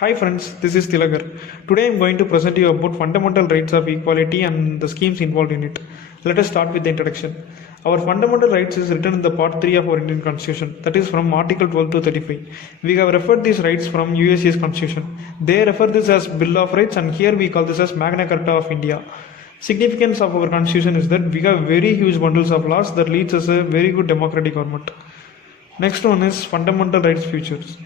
Hi friends, this is Tilagar. Today I am going to present you about fundamental rights of equality and the schemes involved in it. Let us start with the introduction. Our fundamental rights is written in the part 3 of our Indian Constitution, that is from Article 12 to 35. We have referred these rights from USA's Constitution. They refer this as Bill of Rights and here we call this as Magna Carta of India. Significance of our Constitution is that we have very huge bundles of laws that leads us a very good democratic government. Next one is fundamental rights features.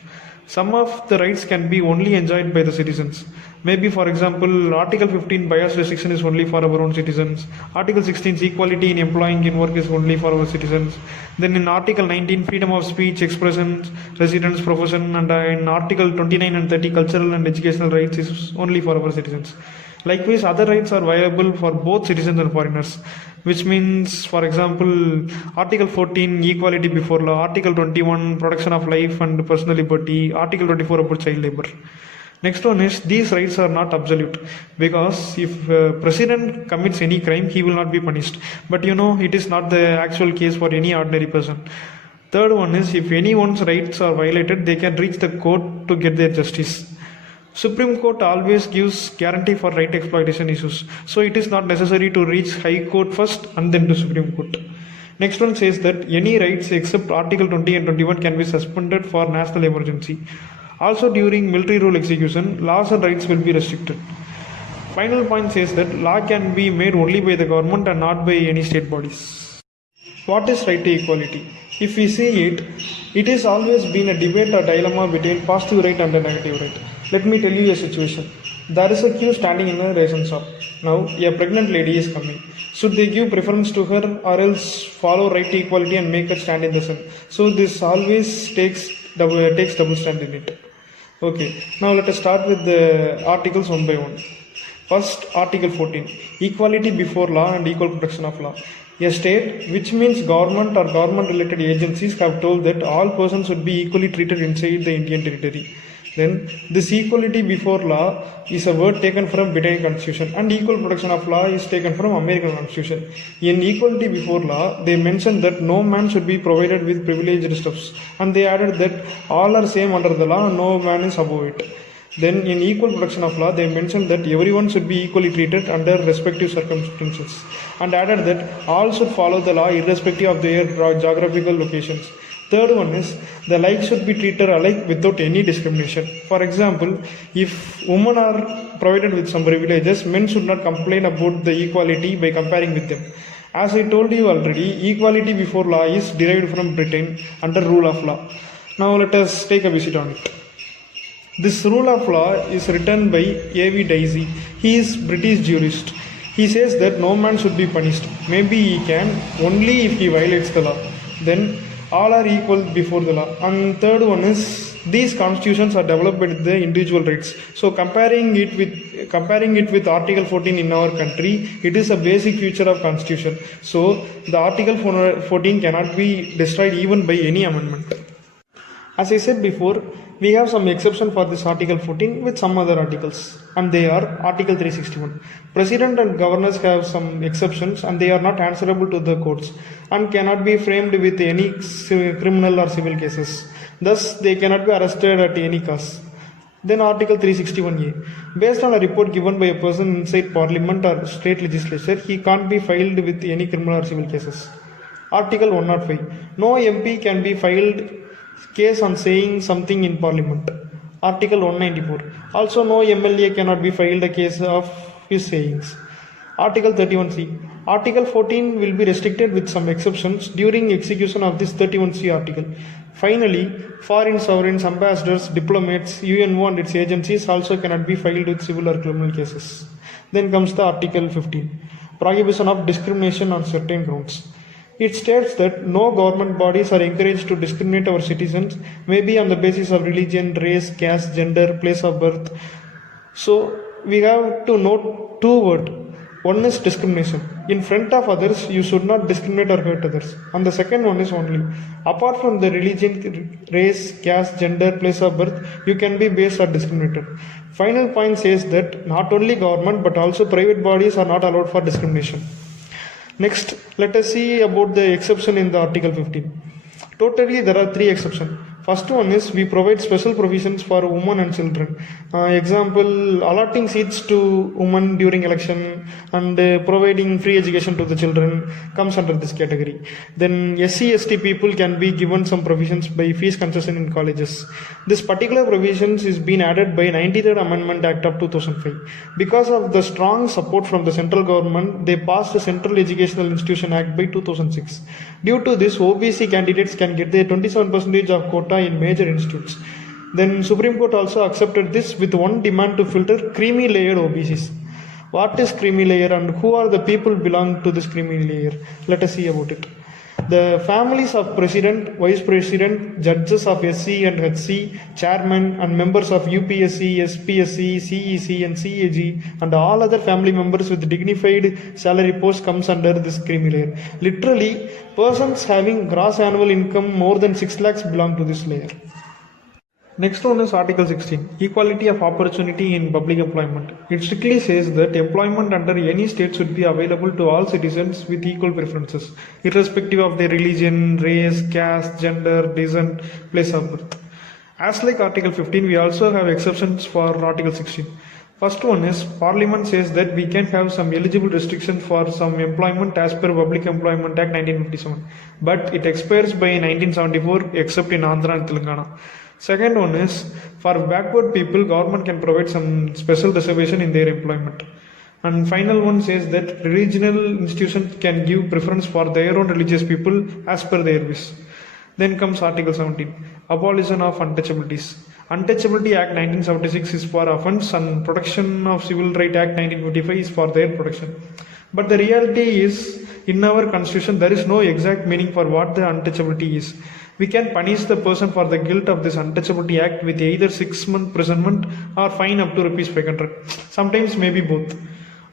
Some of the rights can be only enjoyed by the citizens. Maybe, for example, Article 15 bias restriction is only for our own citizens. Article 16 equality in employing in work is only for our citizens. Then in Article 19 freedom of speech, expression, residence, profession, and in Article 29 and 30 cultural and educational rights is only for our citizens. Likewise, other rights are viable for both citizens and foreigners, which means, for example, Article 14, equality before law, Article 21, protection of life and personal liberty, Article 24 about child labor. Next one is, these rights are not absolute, because if president commits any crime, he will not be punished. But it is not the actual case for any ordinary person. Third one is, if anyone's rights are violated, they can reach the court to get their justice. Supreme Court always gives guarantee for right exploitation issues, so it is not necessary to reach High Court first and then to Supreme Court. Next one says that any rights except Article 20 and 21 can be suspended for national emergency. Also during military rule execution, laws and rights will be restricted. Final point says that law can be made only by the government and not by any state bodies. What is right to equality? If we see it, it has always been a debate or dilemma between positive right and a negative right. Let me tell you a situation. There is a queue standing in a ration shop. Now, a pregnant lady is coming. Should they give preference to her or else follow right to equality and make her stand in the sun? So this always takes double stand in it. Okay, now let us start with the articles one by one. First, Article 14, equality before law and equal protection of law. A state, which means government or government-related agencies, have told that all persons should be equally treated inside the Indian territory. Then, this equality before law is a word taken from Britannic Constitution, and equal protection of law is taken from American Constitution. In equality before law, they mentioned that no man should be provided with privileged stuffs, and they added that all are same under the law, no man is above it. Then in equal protection of law, they mentioned that everyone should be equally treated under respective circumstances and added that all should follow the law irrespective of their geographical locations. Third one is, the like should be treated alike without any discrimination. For example, if women are provided with some privileges, men should not complain about the equality by comparing with them. As I told you already, equality before law is derived from Britain under rule of law. Now let us take a visit on it. This rule of law is written by A.V. Dicey. He is British jurist. He says that no man should be punished. Maybe he can only if he violates the law. Then all are equal before the law. And third one is, these constitutions are developed with the individual rights. So comparing it with Article 14 in our country, it is a basic feature of constitution. So the Article 14 cannot be destroyed even by any amendment. As I said before, we have some exception for this Article 14 with some other articles, and they are Article 361. President and governors have some exceptions and they are not answerable to the courts and cannot be framed with any criminal or civil cases. Thus, they cannot be arrested at any cost. Then Article 361A. Based on a report given by a person inside Parliament or state legislature, he can't be filed with any criminal or civil cases. Article 105. No MP can be filed case on saying something in Parliament. Article 194. Also, no MLA cannot be filed a case of his sayings. Article 31C. Article 14 will be restricted with some exceptions during execution of this 31C article. Finally, foreign sovereigns, ambassadors, diplomats, UNO and its agencies also cannot be filed with civil or criminal cases. Then comes the Article 15. Prohibition of discrimination on certain grounds. It states that no government bodies are encouraged to discriminate our citizens, maybe on the basis of religion, race, caste, gender, place of birth. So we have to note two words. One is discrimination. In front of others, you should not discriminate or hurt others. And the second one is only, apart from the religion, race, caste, gender, place of birth, you can be based or discriminated. Final point says that not only government but also private bodies are not allowed for discrimination. Next, let us see about the exception in the Article 15. Totally, there are three exceptions. First one is we provide special provisions for women and children. Example, allotting seats to women during election and providing free education to the children comes under this category. Then SC/ST people can be given some provisions by fees concession in colleges. This particular provisions is being added by 93rd Amendment Act of 2005. Because of the strong support from the central government, they passed the Central Educational Institution Act by 2006. Due to this, OBC candidates can get their 27% of quota in major institutes. Then Supreme Court also accepted this with one demand to filter creamy layered OBCs. What is creamy layer and who are the people belong to this creamy layer? Let us see about it. The families of president, vice president, judges of SC and HC, chairman and members of UPSC, SPSC, CEC and CAG and all other family members with dignified salary posts comes under this creamy layer. Literally, persons having gross annual income more than 6 lakhs belong to this layer. Next one is Article 16, Equality of Opportunity in Public Employment. It strictly says that employment under any state should be available to all citizens with equal preferences, irrespective of their religion, race, caste, gender, descent, place of birth. As like Article 15, we also have exceptions for Article 16. First one is Parliament says that we can have some eligible restrictions for some employment as per Public Employment Act 1957, but it expires by 1974 except in Andhra and Telangana. Second one is for backward people, government can provide some special reservation in their employment. And final one says that regional institutions can give preference for their own religious people as per their wish. Then comes Article 17, Abolition of Untouchabilities. Untouchability Act 1976 is for offence and Protection of Civil Right Act 1955 is for their protection. But the reality is, in our constitution, there is no exact meaning for what the untouchability is. We can punish the person for the guilt of this Untouchability Act with either 6-month imprisonment or fine up to ₹500. Sometimes maybe both.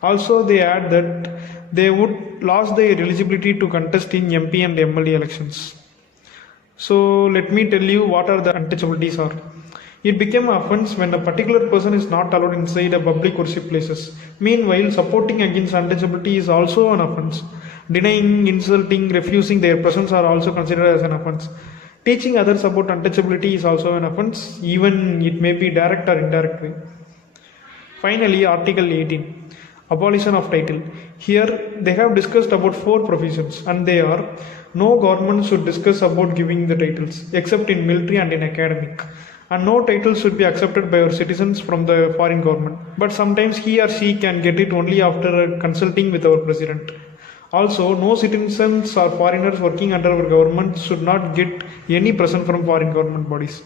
Also, they add that they would lose their eligibility to contest in MP and MLA elections. So let me tell you what are the untouchabilities are. It became an offence when a particular person is not allowed inside a public worship places. Meanwhile, supporting against untouchability is also an offence. Denying, insulting, refusing their presence are also considered as an offence. Teaching others about untouchability is also an offence, even it may be direct or indirect way. Finally, Article 18, Abolition of Title. Here, they have discussed about 4 provisions, and they are: no government should discuss about giving the titles, except in military and in academic. And no title should be accepted by our citizens from the foreign government. But sometimes he or she can get it only after consulting with our president. Also, no citizens or foreigners working under our government should not get any present from foreign government bodies.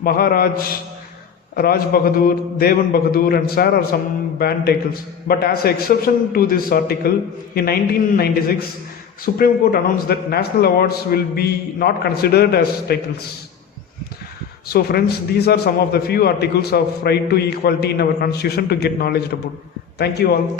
Maharaj, Raj Bahadur, Devan Bahadur and Sir are some banned titles. But as an exception to this article, in 1996, Supreme Court announced that national awards will be not considered as titles. So friends, these are some of the few articles of right to equality in our constitution to get knowledge about. Thank you all.